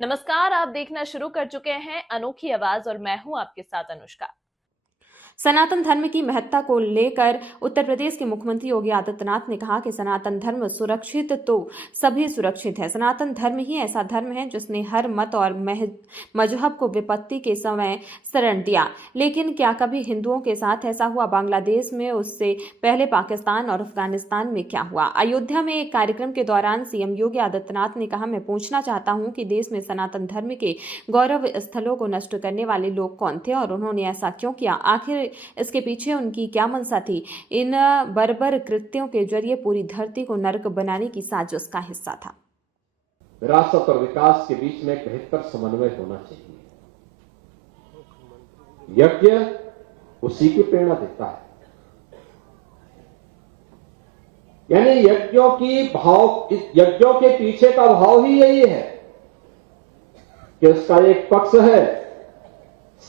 नमस्कार, आप देखना शुरू कर चुके हैं अनोखी आवाज और मैं हूं आपके साथ अनुष्का। सनातन धर्म की महत्ता को लेकर उत्तर प्रदेश के मुख्यमंत्री योगी आदित्यनाथ ने कहा कि सनातन धर्म सुरक्षित तो सभी सुरक्षित है। सनातन धर्म ही ऐसा धर्म है जिसने हर मत और मजहब को विपत्ति के समय शरण दिया। लेकिन क्या कभी हिंदुओं के साथ ऐसा हुआ? बांग्लादेश में, उससे पहले पाकिस्तान और अफगानिस्तान में क्या हुआ? अयोध्या में एक कार्यक्रम के दौरान सीएम योगी आदित्यनाथ ने कहा, मैं पूछना चाहता हूं कि देश में सनातन धर्म के गौरव स्थलों को नष्ट करने वाले लोग कौन थे और उन्होंने ऐसा क्यों किया? आखिर इसके पीछे उनकी क्या मंशा थी? इन बर्बर कृत्यों के जरिए पूरी धरती को नरक बनाने की साजिश का हिस्सा था। विरासत और विकास के बीच में एक बेहतर समन्वय होना चाहिए। यज्ञ उसी की प्रेरणा देता है, यानी यज्ञों के पीछे का भाव ही यही है कि उसका एक पक्ष है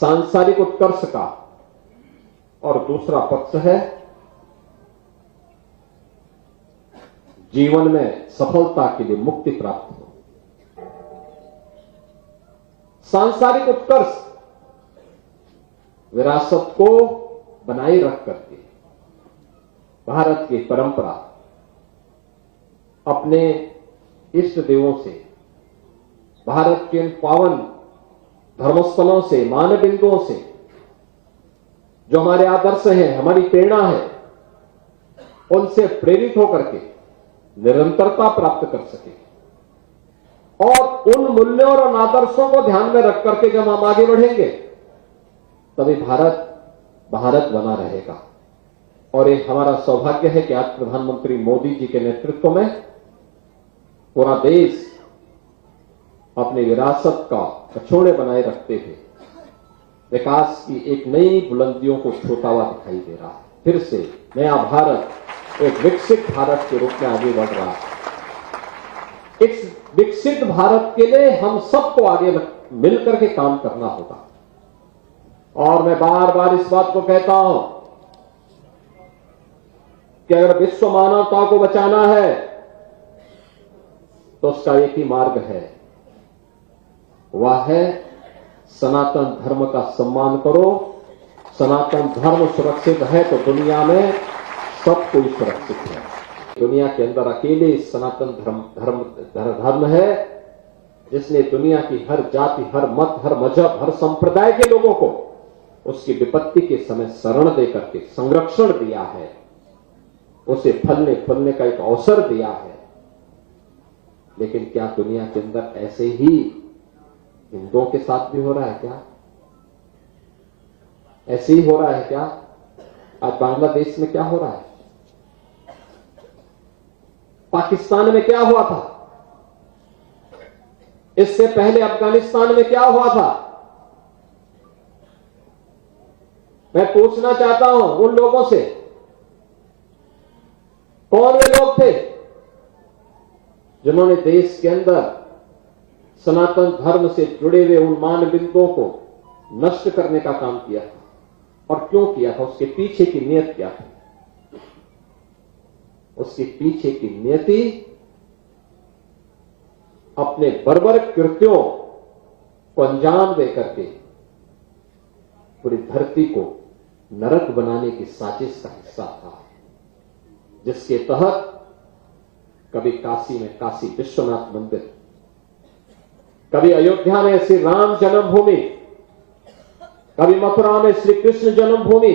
सांसारिक उत्कर्ष का और दूसरा पक्ष है जीवन में सफलता के लिए मुक्ति प्राप्त हो। सांसारिक उत्कर्ष विरासत को बनाए रख करके भारत की परंपरा अपने इष्ट देवों से, भारत के पावन धर्मस्थलों से, मान बिंदुओं से, जो हमारे आदर्श हैं, हमारी प्रेरणा है, उनसे प्रेरित होकर के निरंतरता प्राप्त कर सके और उन मूल्यों और आदर्शों को ध्यान में रख करके जब हम आगे बढ़ेंगे तभी भारत बना रहेगा। और ये हमारा सौभाग्य है कि आज प्रधानमंत्री मोदी जी के नेतृत्व में पूरा देश अपनी विरासत का कछोड़े बनाए रखते हुए विकास की एक नई बुलंदियों को छूता हुआ दिखाई दे रहा है। फिर से नया भारत एक विकसित भारत के रूप में आगे बढ़ रहा है। इस विकसित भारत के लिए हम सबको आगे मिलकर के काम करना होगा। और मैं बार बार इस बात को कहता हूं कि अगर विश्व मानवता को बचाना है तो उसका एक ही मार्ग है, वह है सनातन धर्म का सम्मान करो। सनातन धर्म सुरक्षित है तो दुनिया में सब कोई सुरक्षित है। दुनिया के अंदर अकेले सनातन धर्म है जिसने दुनिया की हर जाति, हर मत, हर मजहब, हर संप्रदाय के लोगों को उसकी विपत्ति के समय शरण देकर के संरक्षण दिया है, उसे फलने फूलने का एक अवसर दिया है। लेकिन क्या दुनिया के अंदर ऐसे ही हिंदुओं के साथ भी हो रहा है क्या? ऐसे ही हो रहा है क्या? आज बांग्लादेश में क्या हो रहा है? पाकिस्तान में क्या हुआ था? इससे पहले अफगानिस्तान में क्या हुआ था? मैं पूछना चाहता हूं उन लोगों से, कौन वे लोग थे जिन्होंने देश के अंदर सनातन धर्म से जुड़े हुए उन मान बिंदुओं को नष्ट करने का काम किया था? और क्यों किया था? उसके पीछे की नियत क्या थी? उसके पीछे की नियति अपने बर्बर कृत्यों को अंजाम देकर के पूरी धरती को नरक बनाने की साजिश का हिस्सा था, जिसके तहत कभी काशी में काशी विश्वनाथ मंदिर, कभी अयोध्या में श्री राम जन्मभूमि, कभी मथुरा में श्री कृष्ण जन्मभूमि,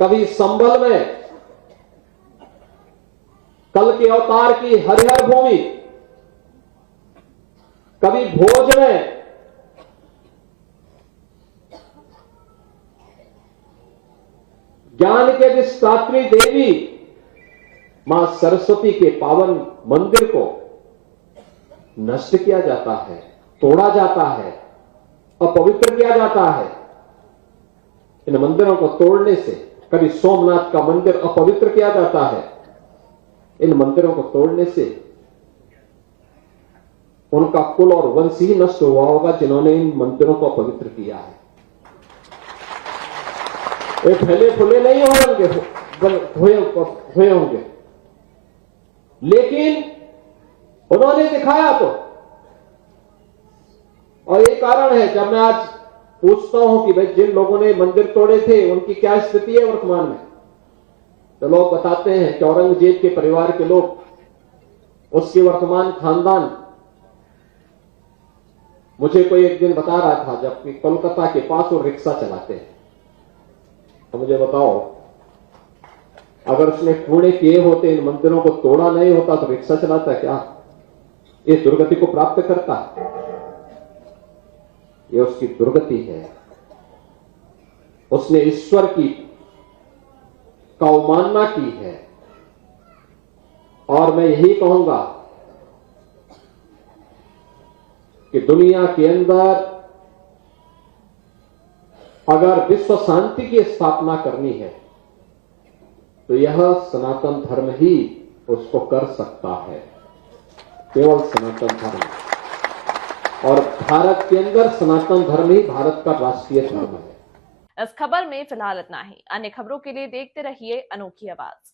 कभी संभल में कल के अवतार की हरिहर भूमि, कभी भोज में ज्ञान के विस्तात्री देवी मां सरस्वती के पावन मंदिर को नष्ट किया जाता है, तोड़ा जाता है, अपवित्र किया जाता है। इन मंदिरों को तोड़ने से, कभी सोमनाथ का मंदिर अपवित्र किया जाता है, इन मंदिरों को तोड़ने से उनका कुल और वंश ही नष्ट हुआ होगा जिन्होंने इन मंदिरों को अपवित्र किया है। वे फैले फूले नहीं हुए होंगे, लेकिन उन्होंने दिखाया तो और ये कारण है जब मैं आज पूछता हूं कि भाई जिन लोगों ने मंदिर तोड़े थे उनकी क्या स्थिति है वर्तमान में, तो लोग बताते हैं कि औरंगजेब के परिवार के लोग, उसके वर्तमान खानदान। मुझे कोई एक दिन बता रहा था जबकि कोलकाता के पास वो रिक्शा चलाते हैं, तो मुझे बताओ अगर उसने पुण्य किए होते, इन मंदिरों को तोड़ा नहीं होता तो रिक्शा चलाता क्या? ये दुर्गति को प्राप्त करता, ये उसकी दुर्गति है। उसने ईश्वर की अवमानना की है। और मैं यही कहूंगा कि दुनिया के अंदर अगर विश्व शांति की स्थापना करनी है तो यह सनातन धर्म ही उसको कर सकता है, केवल सनातन धर्म। और भारत के अंदर सनातन धर्म ही भारत का राष्ट्रीय धर्म है। इस खबर में फिलहाल इतना ही। अन्य खबरों के लिए देखते रहिए अनोखी आवाज।